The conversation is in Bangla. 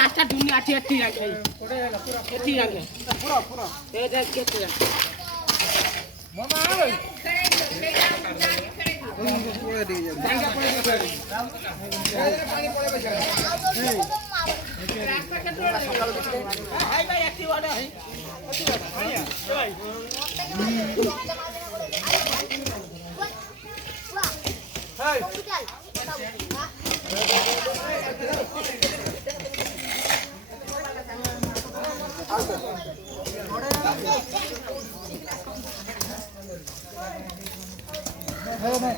রাস্তা দুনিয়া আছে এটি রাখে এটি রাখে পুরো পুরো এই দেখ কেটে রাখে মামা ওই পুরো দিয়ে যাবে জায়গা পড়ে গেছে পানি পড়ে গেছে রাস্তা কেটে সকাল দিকে ভাই ভাই একটি অর্ডার ভাই ভাই